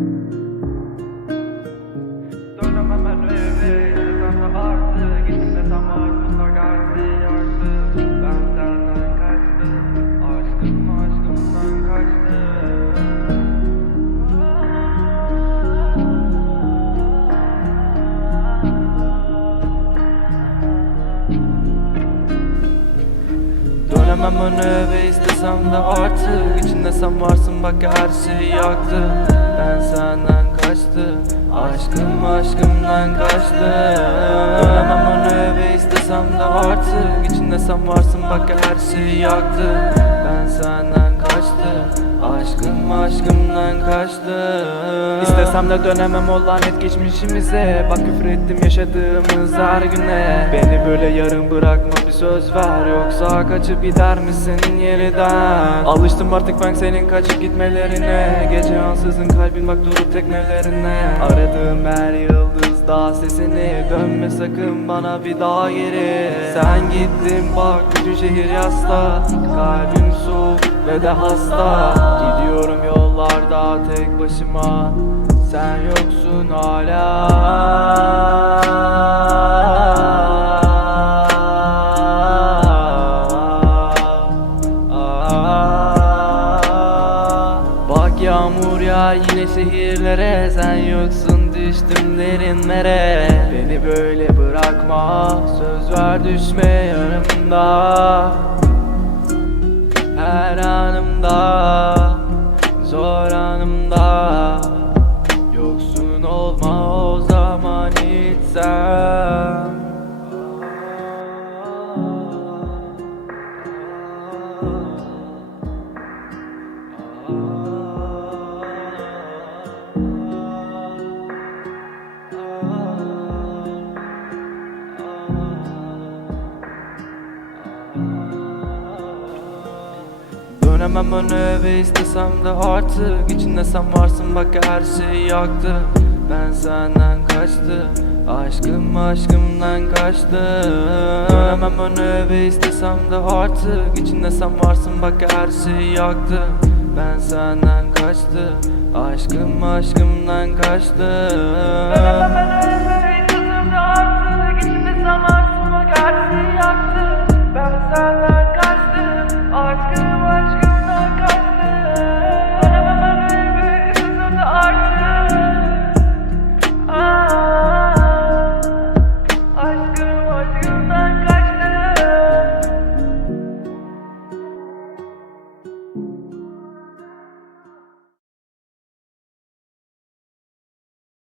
Thank you. Dönemem öne ve istesem de artık. İçinde sen varsın bak her şeyi yaktı. Ben senden kaçtım Aşkım aşkımdan kaçtı. Dönemem öne ve istesem de artık. İçinde sen varsın bak her şeyi yaktı. Ben senden kaçtım Aşkım aşkımdan kaçtı İstesem de dönemem o lanet geçmişimize. Bak küfür ettim yaşadığımız her güne. Beni böyle yarım bırakma bir söz ver. Yoksa kaçıp gider misin yeniden? Alıştım artık ben senin kaçıp gitmelerine. Gece ansızın kalbin bak durup teknelerine. Aradığım her yıldız daha sesini Dönme sakın bana bir daha geri. Sen gittin bak bütün şehir yasta. Kalbim soğuk ve de hasta. Gidiyorum yollarda tek başıma Sen yoksun hala. Bak yağmur ya yine şehirlere. Sen yoksun düştüm derinlere. Beni böyle bırakma Söz ver düşme yanımda. Her anımda Dönemem öne ve istesem de artık İçinde sen varsın. Bak her şeyi yaktı. Ben senden kaçtım. Aşkım aşkımdan kaçtı Dönemem öne ve istesem de artık İçinde sen varsın. Bak her şeyi yaktı. Ben senden kaçtım. Aşkım aşkımdan kaçtı